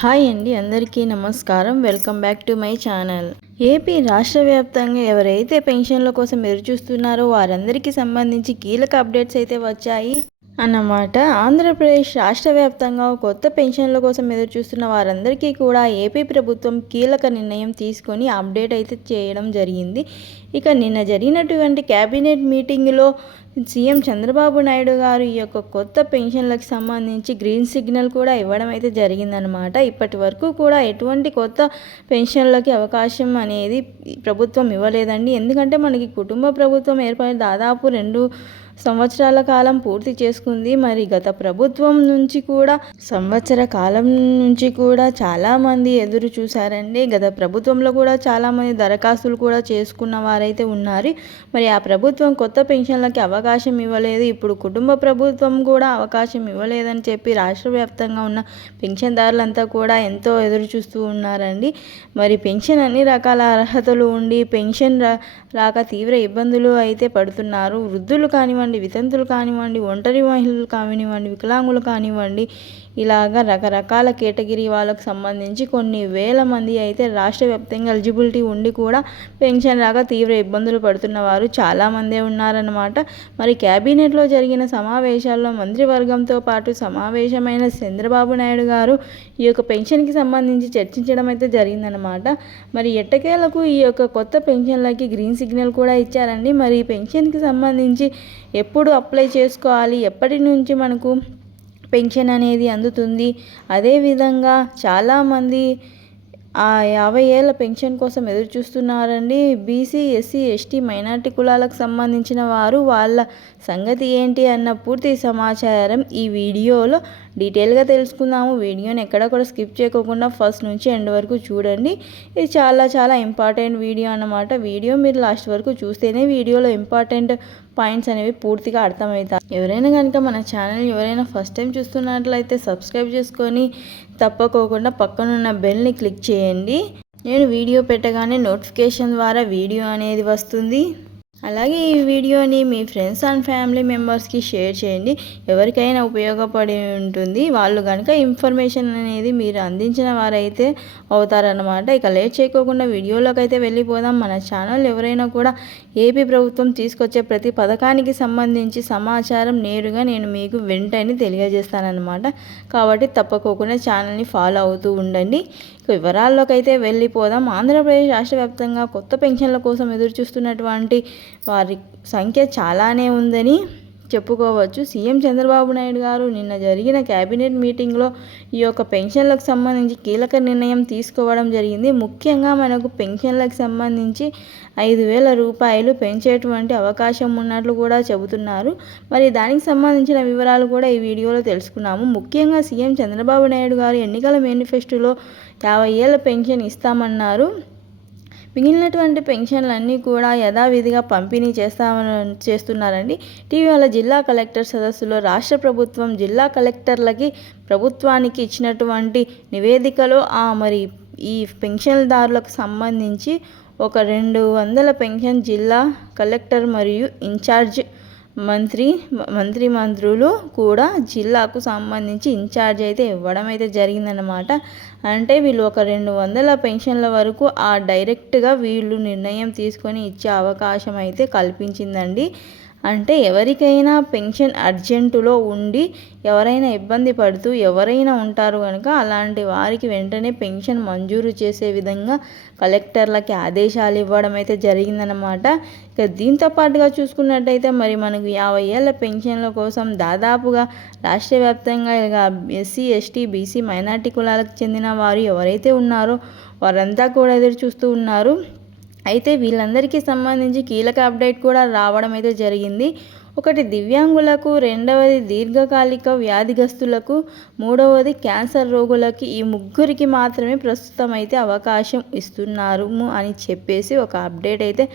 Hi అండి అందరికీ నమస్కారం. Welcome back to my channel. AP రాష్ట్ర వ్యాప్తంగా ఎవరైతే పెన్షన్ల కోసం ఎదురుచూస్తున్నారో వారందరికీ సంబంధించి కీలక అప్డేట్స్ అయితే వచ్చాయి. అన్నమాట. ఆంధ్రప్రదేశ్ రాష్ట్ర వ్యాప్తంగా కొత్త పెన్షన్ల కోసం ఎదురుచూస్తున్న వారందరికీ కూడా ఏపీ ప్రభుత్వం కీలక నిర్ణయం తీసుకొని అప్డేట్ అయితే చేయడం జరిగింది. ఇక నిన్న జరిగినటువంటి కేబినెట్ మీటింగ్లో సీఎం చంద్రబాబు నాయుడు గారు ఈ యొక్క కొత్త పెన్షన్లకు సంబంధించి గ్రీన్ సిగ్నల్ కూడా ఇవ్వడం అయితే జరిగిందనమాట ఇప్పటి వరకు కూడా ఎటువంటి కొత్త పెన్షన్లకి అవకాశం అనేది ప్రభుత్వం ఇవ్వలేదండి. ఎందుకంటే మనకి కుటుంబ ప్రభుత్వం ఏర్పడి దాదాపు రెండు సంవత్సరాల కాలం పూర్తి చేసుకుంది. మరి గత ప్రభుత్వం నుంచి కూడా సంవత్సర కాలం నుంచి కూడా చాలామంది ఎదురు చూశారండి. గత ప్రభుత్వంలో కూడా చాలామంది దరఖాస్తులు కూడా చేసుకున్న వారైతే ఉన్నారు. మరి ఆ ప్రభుత్వం కొత్త పెన్షన్లకి అవకాశం ఇవ్వలేదు. ఇప్పుడు కుటుంబ ప్రభుత్వం కూడా అవకాశం ఇవ్వలేదని చెప్పి రాష్ట్ర వ్యాప్తంగా ఉన్న పెన్షన్దారులంతా కూడా ఎంతో ఎదురు చూస్తూ ఉన్నారండి. మరి పెన్షన్ అన్ని రకాల అర్హతలు ఉండి పెన్షన్ రాక తీవ్ర ఇబ్బందులు అయితే పడుతున్నారు. వృద్ధులు కానివ్వండి కానివ్వండి వితంతులు కానివ్వండి ఒంటరి మహిళలు కానివ్వండి వికలాంగులు కానివ్వండి ఇలాగ రకరకాల కేటగిరీ వాళ్ళకు సంబంధించి కొన్ని వేల మంది అయితే రాష్ట్ర వ్యాప్తంగా ఎలిజిబిలిటీ ఉండి కూడా పెన్షన్ రాక తీవ్ర ఇబ్బందులు పడుతున్న వారు చాలామందే ఉన్నారన్నమాట. మరి క్యాబినెట్లో జరిగిన సమావేశాల్లో మంత్రివర్గంతో పాటు సమావేశమైన చంద్రబాబు నాయుడు గారు ఈ యొక్క పెన్షన్కి సంబంధించి చర్చించడం అయితే జరిగిందనమాట మరి ఎట్టకేలకు ఈ యొక్క కొత్త పెన్షన్లకి గ్రీన్ సిగ్నల్ కూడా ఇచ్చారండి. మరి పెన్షన్కి సంబంధించి ఎప్పుడు అప్లై చేసుకోవాలి? ఎప్పటి నుంచి మనకు పెన్షన్ అనేది అందుతుంది? అదేవిధంగా చాలామంది ఆ యాభై ఏళ్ళ పెన్షన్ కోసం ఎదురు చూస్తున్నారండి. బీసీ ఎస్సీ ఎస్టీ మైనార్టీ కులాలకు సంబంధించిన వారు వాళ్ళ సంగతి ఏంటి అన్న పూర్తి సమాచారం ఈ వీడియోలో డీటెయిల్గా తెలుసుకుందాము. వీడియోని ఎక్కడ కూడా స్కిప్ చేయకోకుండా ఫస్ట్ నుంచి ఎండ్ వరకు చూడండి. ఇది చాలా చాలా ఇంపార్టెంట్ వీడియో అన్నమాట. వీడియో మీరు లాస్ట్ వరకు చూస్తేనే వీడియోలో ఇంపార్టెంట్ పాయింట్స్ అనేవి పూర్తిగా అర్థమవుతాయి. ఎవరైనా కనుక మన ఛానల్ ఎవరైనా ఫస్ట్ టైం చూస్తున్నట్లయితే సబ్స్క్రైబ్ చేసుకొని తప్పకోకుండా పక్కనున్న బెల్ని క్లిక్ చేయండి. నేను వీడియో పెట్టగానే నోటిఫికేషన్ ద్వారా వీడియో అనేది వస్తుంది. అలాగే ఈ వీడియోని మీ ఫ్రెండ్స్ అండ్ ఫ్యామిలీ మెంబర్స్కి షేర్ చేయండి. ఎవరికైనా ఉపయోగపడి ఉంటుంది. వాళ్ళు కనుక ఇన్ఫర్మేషన్ అనేది మీరు అందించిన వారైతే అవుతారనమాట ఇక లేట్ చేయకోకుండా వీడియోలోకి అయితే వెళ్ళిపోదాం. మన ఛానల్ ఎవరైనా కూడా ఏపీ ప్రభుత్వం తీసుకొచ్చే ప్రతి పథకానికి సంబంధించి సమాచారం నేరుగా నేను మీకు వెంటనే తెలియజేస్తానన్నమాట. కాబట్టి తప్పకోకుండా ఛానల్ని ఫాలో అవుతూ ఉండండి. వివరాల్లోకి అయితే వెళ్ళిపోదాం. ఆంధ్రప్రదేశ్ రాష్ట్ర వ్యాప్తంగా కొత్త పెన్షన్ల కోసం ఎదురు చూస్తున్నటువంటి వారి సంఖ్య చాలానే ఉందని చెప్పుకోవచ్చు. సీఎం చంద్రబాబు నాయుడు గారు నిన్న జరిగిన కేబినెట్ మీటింగ్లో ఈ యొక్క పెన్షన్లకు సంబంధించి కీలక నిర్ణయం తీసుకోవడం జరిగింది. ముఖ్యంగా మనకు పెన్షన్లకు సంబంధించి ఐదు వేల రూపాయలు పెంచేటువంటి అవకాశం ఉన్నట్లు కూడా చెబుతున్నారు. మరి దానికి సంబంధించిన వివరాలు కూడా ఈ వీడియోలో తెలుసుకున్నాము. ముఖ్యంగా సీఎం చంద్రబాబు నాయుడు గారు ఎన్నికల మేనిఫెస్టోలో యాభై ఏళ్ళ పెన్షన్ ఇస్తామన్నారు. మిగిలినటువంటి పెన్షన్లన్నీ కూడా యథావిధిగా పంపిణీ చేస్తామని చేస్తున్నారండి. ఇటీవల జిల్లా కలెక్టర్ సదస్సులో రాష్ట్ర ప్రభుత్వం జిల్లా కలెక్టర్లకి ప్రభుత్వానికి ఇచ్చినటువంటి నివేదికలో ఆ మరి ఈ పెన్షన్దారులకు సంబంధించి ఒక రెండు వందల పెన్షన్ జిల్లా కలెక్టర్ మరియు ఇన్ఛార్జ్ మంత్రి మంత్రి మంత్రులు కూడా జిల్లాకు సంబంధించి ఇన్ఛార్జ్ అయితే ఇవ్వడం అయితే జరిగిందనమాట అంటే వీళ్ళు ఒక రెండు వందల పెన్షన్ల వరకు ఆ డైరెక్ట్గా వీళ్ళు నిర్ణయం తీసుకొని ఇచ్చే అవకాశం అయితే కల్పించిందండి. అంటే ఎవరికైనా పెన్షన్ అర్జెంటులో ఉండి ఎవరైనా ఇబ్బంది పడుతూ ఎవరైనా ఉంటారు కనుక అలాంటి వారికి వెంటనే పెన్షన్ మంజూరు చేసే విధంగా కలెక్టర్లకి ఆదేశాలు ఇవ్వడం అయితే జరిగిందనమాట ఇక దీంతో పాటుగా చూసుకున్నట్టయితే మరి మనకు యాభై ఏళ్ళ పెన్షన్ల కోసం దాదాపుగా రాష్ట్ర వ్యాప్తంగా ఇక ఎస్సీ ఎస్టీ బీసీ మైనార్టీ కులాలకు చెందిన వారు ఎవరైతే ఉన్నారో వారంతా కూడా ఎదురు చూస్తూ ఉన్నారు. అయితే వీళ్ళందరికీ సంబంధించి కీలక అప్డేట్ కూడా రావడం అయితే జరిగింది. ఒకటి దివ్యాంగులకు రెండవది దీర్ఘకాలిక వ్యాధిగ్రస్తులకు మూడవది క్యాన్సర్ రోగులకి ఈ ముగ్గురికి మాత్రమే ప్రస్తుతం అయితే అవకాశం ఇస్తున్నారు అని చెప్పేసి ఒక అప్డేట్ అయితే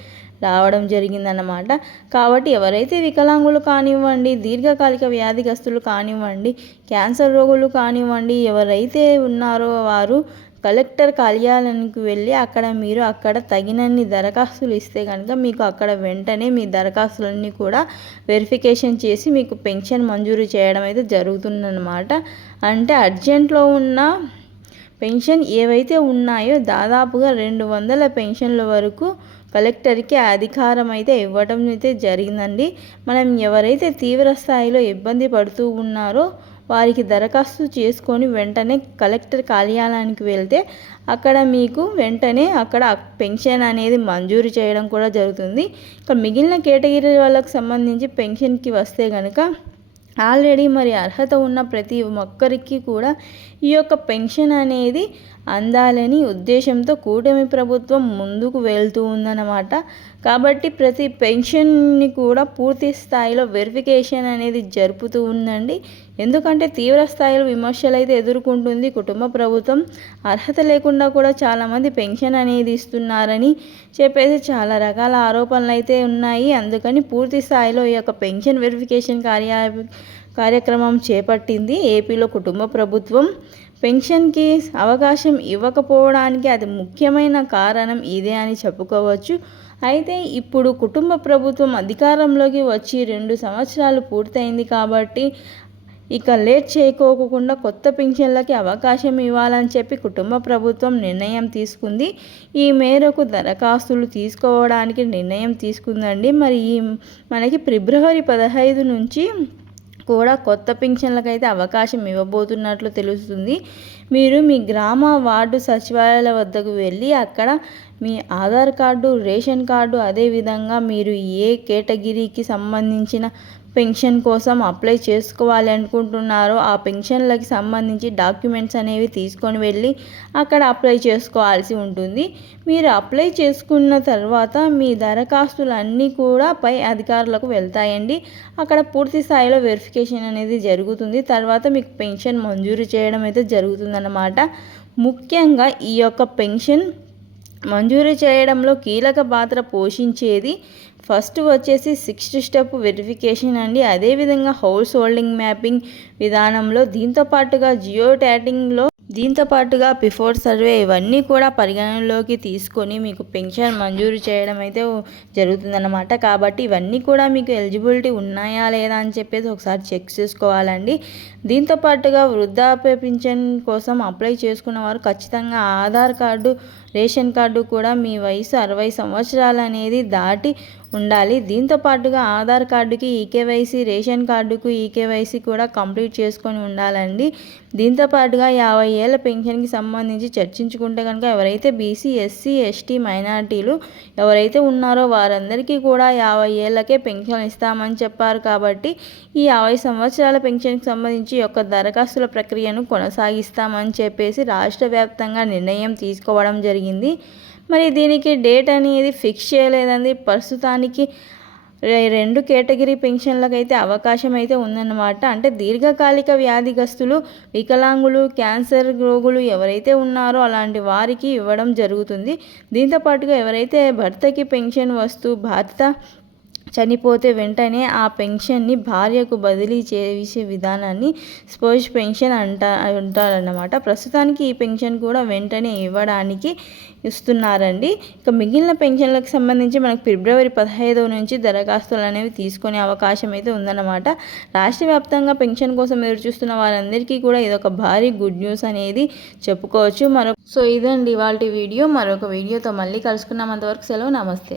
రావడం జరిగిందన్నమాట. కాబట్టి ఎవరైతే వికలాంగులు కానివ్వండి దీర్ఘకాలిక వ్యాధిగ్రస్తులు కానివ్వండి క్యాన్సర్ రోగులు కానివ్వండి ఎవరైతే ఉన్నారో వారు కలెక్టర్ కార్యాలయానికి వెళ్ళి అక్కడ మీరు అక్కడ తగినన్ని దరఖాస్తులు ఇస్తే కనుక మీకు అక్కడ వెంటనే మీ దరఖాస్తులన్నీ కూడా వెరిఫికేషన్ చేసి మీకు పెన్షన్ మంజూరు చేయడం అయితే జరుగుతుందన్నమాట. అంటే అర్జెంట్లో ఉన్న పెన్షన్ ఏవైతే ఉన్నాయో దాదాపుగా రెండు వందల పెన్షన్ల వరకు కలెక్టర్కి అధికారం అయితే ఇవ్వడం అయితే జరిగిందండి. మనం ఎవరైతే తీవ్ర స్థాయిలో ఇబ్బంది పడుతూ ఉన్నారో వారికి దరఖాస్తు చేసుకొని వెంటనే కలెక్టర్ కార్యాలయానికి వెళ్తే అక్కడ మీకు వెంటనే అక్కడ పెన్షన్ అనేది మంజూరు చేయడం కూడా జరుగుతుంది. ఇక మిగిలిన కేటగిరీ వాళ్ళకు సంబంధించి పెన్షన్కి వస్తే కనుక ఆల్రెడీ మరి అర్హత ఉన్న ప్రతి ఒక్కరికి కూడా ఈ యొక్క పెన్షన్ అనేది అందాలని ఉద్దేశంతో కూటమి ప్రభుత్వం ముందుకు వెళ్తూ ఉందన్నమాట. కాబట్టి ప్రతి పెన్షన్ని కూడా పూర్తి స్థాయిలో వెరిఫికేషన్ అనేది జరుపుతూ ఉందండి. ఎందుకంటే తీవ్ర స్థాయిలో విమర్శలు అయితే ఎదుర్కొంటుంది కుటుంబ ప్రభుత్వం. అర్హత లేకుండా కూడా చాలామంది పెన్షన్ అనేది ఇస్తున్నారని చెప్పేసి చాలా రకాల ఆరోపణలు అయితే ఉన్నాయి. అందుకని పూర్తి స్థాయిలో ఈ యొక్క పెన్షన్ వెరిఫికేషన్ కార్య కార్యక్రమం చేపట్టింది ఏపీలో కుటుంబ ప్రభుత్వం. పెన్షన్కి అవకాశం ఇవ్వకపోవడానికి అది ముఖ్యమైన కారణం ఇదే అని చెప్పుకోవచ్చు. అయితే ఇప్పుడు కుటుంబ ప్రభుత్వం అధికారంలోకి వచ్చి రెండు సంవత్సరాలు పూర్తయింది కాబట్టి ఇక లేట్ చేయకోకుండా కొత్త పింఛన్లకి అవకాశం ఇవ్వాలని చెప్పి కుటుంబ ప్రభుత్వం నిర్ణయం తీసుకుంది. ఈ మేరకు దరఖాస్తులు తీసుకోవడానికి నిర్ణయం తీసుకుందండి. మరి ఈ మనకి ఫిబ్రవరి పదహైదు నుంచి కూడా కొత్త పింఛన్లకు అయితే అవకాశం ఇవ్వబోతున్నట్లు తెలుస్తుంది. మీరు మీ గ్రామ వార్డు సచివాలయాల వద్దకు వెళ్ళి అక్కడ మీ ఆధార్ కార్డు రేషన్ కార్డు అదేవిధంగా మీరు ఏ కేటగిరీకి సంబంధించిన పెన్షన్ కోసం అప్లై చేసుకోవాలి అనుకుంటున్నారో ఆ పెన్షన్లకి సంబంధించి డాక్యుమెంట్స్ అనేవి తీసుకొని వెళ్ళి అక్కడ అప్లై చేసుకోవాల్సి ఉంటుంది. మీరు అప్లై చేసుకున్న తర్వాత మీ దరఖాస్తులు అన్నీ కూడా పై అధికారులకు వెళ్తాయండి. అక్కడ పూర్తి స్థాయిలో వెరిఫికేషన్ అనేది జరుగుతుంది. తర్వాత మీకు పెన్షన్ మంజూరు చేయడం అయితే జరుగుతుందన్నమాట. ముఖ్యంగా ఈ యొక్క పెన్షన్ మంజూరు చేయడంలో కీలక పాత్ర పోషించేది ఫస్ట్ వచ్చేసి సిక్స్త్ స్టెప్ వెరిఫికేషన్ అండి. అదేవిధంగా హౌస్ హోల్డింగ్ మ్యాపింగ్ విధానంలో దీంతో పాటుగా జియో ట్యాటింగ్లో దీంతో పాటుగా బిఫోర్ సర్వే ఇవన్నీ కూడా పరిగణనలోకి తీసుకొని మీకు పెన్షన్ మంజూరు చేయడం అయితే జరుగుతుందన్నమాట. కాబట్టి ఇవన్నీ కూడా మీకు ఎలిజిబిలిటీ ఉన్నాయా లేదా అని చెప్పేసి ఒకసారి చెక్ చేసుకోవాలండి. దీంతో పాటుగా వృద్ధాప్య పింఛన్ కోసం అప్లై చేసుకున్న వారు ఖచ్చితంగా ఆధార్ కార్డు రేషన్ కార్డు కూడా మీ వయసు అరవై సంవత్సరాలు అనేది దాటి ఉండాలి. దీంతో పాటుగా ఆధార్ కార్డుకి ఈకేవైసీ రేషన్ కార్డుకు ఈకేవైసీ కూడా కంప్లీట్ చేసుకొని ఉండాలండి. దీంతో పాటుగా యాభై ఏళ్ళ పెన్షన్కి సంబంధించి చర్చించుకుంటే కనుక ఎవరైతే బీసీ ఎస్సీ ఎస్టీ మైనార్టీలు ఎవరైతే ఉన్నారో వారందరికీ కూడా యాభై ఏళ్ళకే పెన్షన్ ఇస్తామని చెప్పారు కాబట్టి ఈ యాభై సంవత్సరాల పెన్షన్కి సంబంధించి యొక్క దరఖాస్తుల ప్రక్రియను కొనసాగిస్తామని చెప్పేసి రాష్ట్ర వ్యాప్తంగా నిర్ణయం తీసుకోవడం జరిగింది. మరి దీనికి డేట్ అనేది ఫిక్స్ చేయలేదండి. ప్రస్తుతానికి రెండు కేటగిరీ పెన్షన్లకు అయితే అవకాశం అయితే ఉందన్నమాట. అంటే దీర్ఘకాలిక వ్యాధిగస్తులు వికలాంగులు క్యాన్సర్ రోగులు ఎవరైతే ఉన్నారో అలాంటి వారికి ఇవ్వడం జరుగుతుంది. దీంతోపాటుగా ఎవరైతే భర్తకి పెన్షన్ వస్తూ భర్త చనిపోతే వెంటనే ఆ పెన్షన్ని భార్యకు బదిలీ చేసే విధానాన్ని స్పోజ్ పెన్షన్ అంటా అంటారన్నమాట. ప్రస్తుతానికి ఈ పెన్షన్ కూడా వెంటనే ఇవ్వడానికి ఇస్తున్నారండి. ఇక మిగిలిన పెన్షన్లకు సంబంధించి మనకు ఫిబ్రవరి పదహైదవ నుంచి దరఖాస్తులు అనేవి తీసుకునే అవకాశం అయితే ఉందన్నమాట. రాష్ట్ర వ్యాప్తంగా పెన్షన్ కోసం ఎదురు చూస్తున్న వారందరికీ కూడా ఇదొక భారీ గుడ్ న్యూస్ అనేది చెప్పుకోవచ్చు. మరొక సో ఇదండి ఇవాళ వీడియో. మరొక వీడియోతో మళ్ళీ కలుసుకున్నాం అంతవరకు సెలవు. నమస్తే.